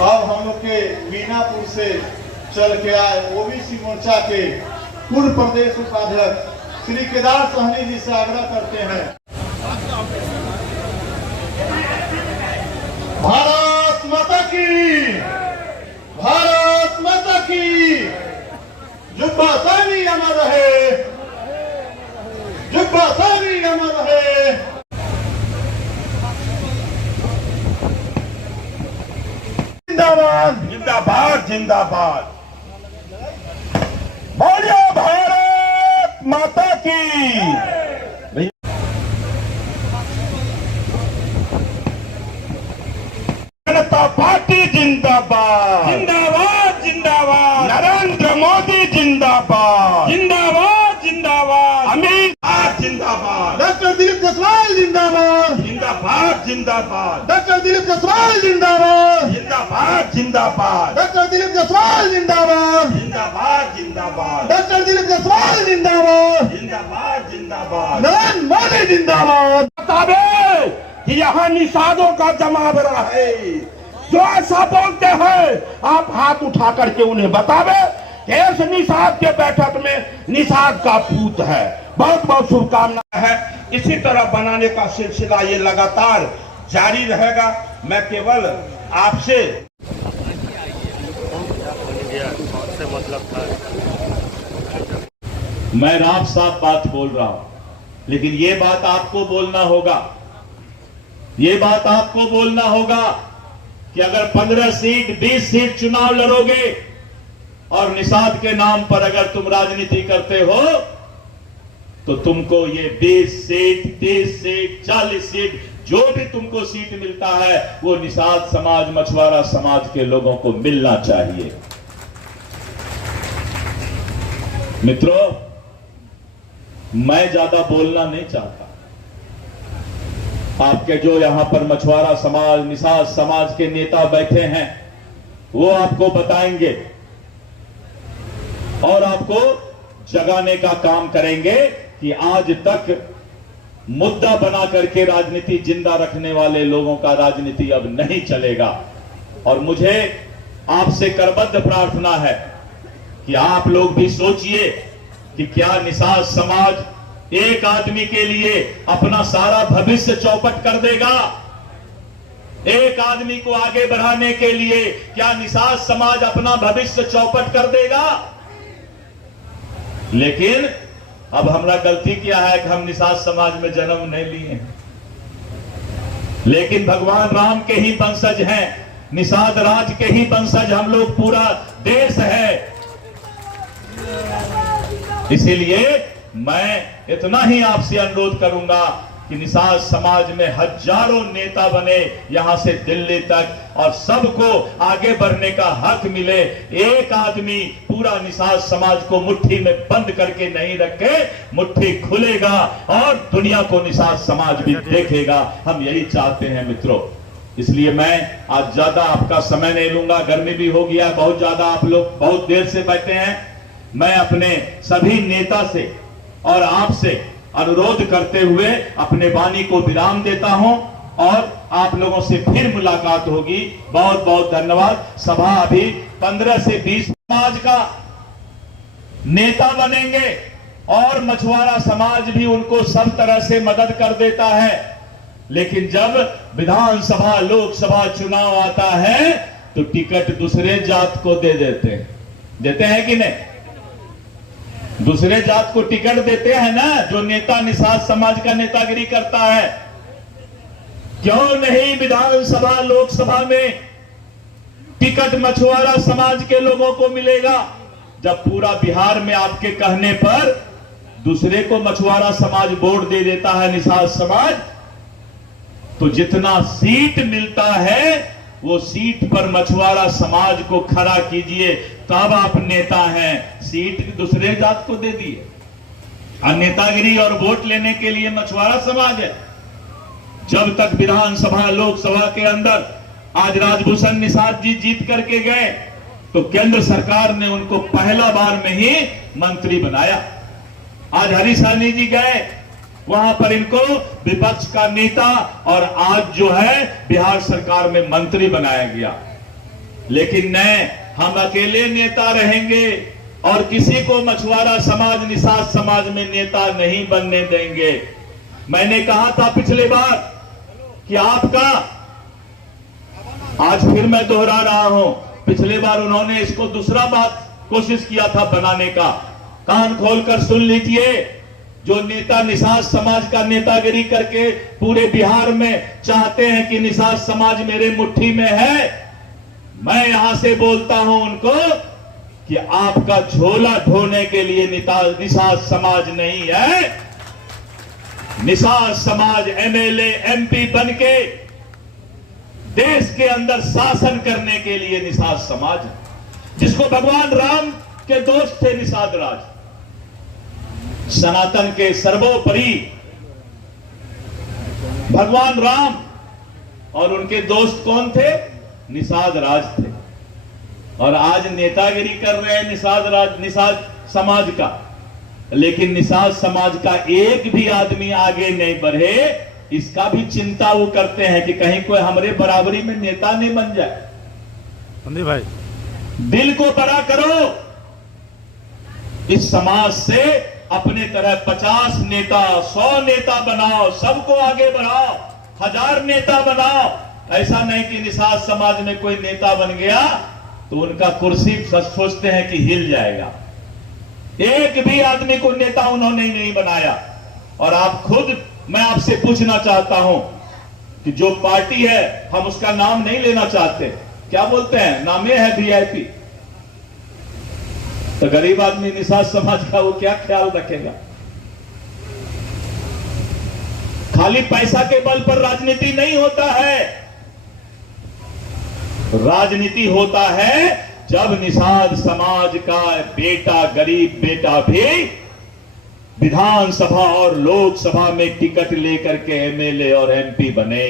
अब हम लोग के मीनापुर से चल के आए ओबीसी मोर्चा के पूर्व प्रदेश उपाध्यक्ष श्री केदार सहनी जी से आग्रह करते हैं। भारत माता की, भारत माता की, जुब्बा सहनी अमर रहे, जुब्बा सहनी अमर रहे। जिंदाबाद जिंदाबाद जिंदाबाद। बोलिए भारत माता की। जनता पार्टी जिंदाबाद जिंदाबाद जिंदाबाद। नरेंद्र मोदी जिंदाबाद जिंदाबाद जिंदाबाद। अमित शाह जिंदाबाद डॉक्टर दिलीप जसवाल जिंदाबाद, जिंदाबाद जिंदाबाद डॉक्टर दिलीप जसवाल जिंदाबाद, जिंदाबाद जिंदाबाद डॉक्टर दिलीप जसवाल जिंदाबाद, जिंदाबाद जिंदाबाद डॉक्टर दिलीप जसवाल जिंदाबाद, जिंदाबाद जिंदाबाद। नरेंद्र मोदी जिंदाबाद। बतावे कि यहाँ निषादों का जमावड़ा है। जो ऐसा बोलते हैं आप हाथ उठा करके उन्हें बतावे कि इस निषाद के बैठक में निषाद का पूत है। बहुत बहुत शुभकामनाएं है। इसी तरह बनाने का सिलसिला ये लगातार जारी रहेगा। मैं केवल आपसे मैं राफ साफ बात बोल रहा हूं, लेकिन ये बात आपको बोलना होगा, ये बात आपको बोलना होगा कि अगर 15 सीट 20 सीट चुनाव लड़ोगे और निषाद के नाम पर अगर तुम राजनीति करते हो तो तुमको ये 20 सीट 30 सीट 40 सीट जो भी तुमको सीट मिलता है वो निषाद समाज मछुआरा समाज के लोगों को मिलना चाहिए। मित्रों, मैं ज्यादा बोलना नहीं चाहता। आपके जो यहां पर मछुआरा समाज निषाद समाज के नेता बैठे हैं वो आपको बताएंगे और आपको जगाने का काम करेंगे कि आज तक मुद्दा बना करके राजनीति जिंदा रखने वाले लोगों का राजनीति अब नहीं चलेगा। और मुझे आपसे करबद्ध प्रार्थना है कि आप लोग भी सोचिए कि क्या निषाद समाज एक आदमी के लिए अपना सारा भविष्य चौपट कर देगा? एक आदमी को आगे बढ़ाने के लिए क्या निषाद समाज अपना भविष्य चौपट कर देगा? लेकिन अब हमरा गलती क्या है कि हम निषाद समाज में जन्म नहीं लिए हैं, लेकिन भगवान राम के ही वंशज हैं, निषाद राज के ही वंशज हम लोग, पूरा देश है। इसीलिए मैं इतना ही आपसे अनुरोध करूंगा कि निषाद समाज में हजारों नेता बने यहां से दिल्ली तक, और सबको आगे बढ़ने का हक मिले। एक आदमी पूरा निषाद समाज को मुट्ठी में बंद करके नहीं रखे, मुट्ठी खुलेगा और दुनिया को निषाद समाज भी देखेगा। हम यही चाहते हैं मित्रों। इसलिए मैं आज ज्यादा आपका समय नहीं लूंगा, गर्मी भी हो गया बहुत ज्यादा, आप लोग बहुत देर से बैठे हैं। मैं अपने सभी नेता से और आपसे अनुरोध करते हुए अपने वाणी को विराम देता हूं और आप लोगों से फिर मुलाकात होगी। बहुत बहुत धन्यवाद। सभा अभी 15 से 20 समाज का नेता बनेंगे और मछुआरा समाज भी उनको सब तरह से मदद कर देता है, लेकिन जब विधानसभा लोकसभा चुनाव आता है तो टिकट दूसरे जात को दे देते हैं कि नहीं? दूसरे जात को टिकट देते हैं ना, जो नेता निषाद समाज का नेतागिरी करता है। क्यों नहीं विधानसभा लोकसभा में टिकट मछुआरा समाज के लोगों को मिलेगा? जब पूरा बिहार में आपके कहने पर दूसरे को मछुआरा समाज वोट दे देता है निषाद समाज, तो जितना सीट मिलता है वो सीट पर मछुआरा समाज को खड़ा कीजिए, तब आप नेता हैं। सीट दूसरे जात को दे दिए और नेतागिरी और वोट लेने के लिए मछुआरा समाज है। जब तक विधानसभा लोकसभा के अंदर आज राजभूषण निषाद जी जीत करके गए तो केंद्र सरकार ने उनको पहला बार में ही मंत्री बनाया। आज हरीश साहनी जी गए वहां पर इनको विपक्ष का नेता और आज जो है बिहार सरकार में मंत्री बनाया गया। लेकिन न हम अकेले नेता रहेंगे और किसी को मछुआरा समाज, निषाद समाज में नेता नहीं बनने देंगे। मैंने कहा था पिछले बार कि आपका, आज फिर मैं दोहरा रहा हूं, पिछले बार उन्होंने इसको दूसरा बात कोशिश किया था बनाने का। कान खोलकर सुन लीजिए, जो नेता निषाद समाज का नेतागिरी करके पूरे बिहार में चाहते हैं कि निषाद समाज मेरे मुट्ठी में है, मैं यहां से बोलता हूं उनको कि आपका झोला ढोने के लिए निषाद समाज नहीं है। निषाद समाज एमएलए एमपी बनके देश के अंदर शासन करने के लिए निषाद समाज है, जिसको भगवान राम के दोस्त थे निषाद राज, सनातन के सर्वोपरि भगवान राम, और उनके दोस्त कौन थे? निषाद राज थे। और आज नेतागिरी कर रहे हैं निषाद समाज का, लेकिन निषाद समाज का एक भी आदमी आगे नहीं बढ़े, इसका भी चिंता वो करते हैं कि कहीं कोई हमारे बराबरी में नेता नहीं बन जाए। संदीप भाई, दिल को बड़ा करो, इस समाज से अपने तरह 50 नेता 100 नेता बनाओ, सबको आगे बढ़ाओ, 1000 नेता बनाओ। ऐसा नहीं कि निषाद समाज में कोई नेता बन गया तो उनका कुर्सी सोचते हैं कि हिल जाएगा। एक भी आदमी को नेता उन्होंने नहीं बनाया। और आप खुद, मैं आपसे पूछना चाहता हूं कि जो पार्टी है, हम उसका नाम नहीं लेना चाहते, क्या बोलते हैं, नामे है वीआईपी, तो गरीब आदमी निषाद समाज का वो क्या ख्याल रखेगा? खाली पैसा के बल पर राजनीति नहीं होता है। राजनीति होता है जब निषाद समाज का बेटा, गरीब बेटा भी विधानसभा और लोकसभा में टिकट लेकर के एमएलए और एमपी बने।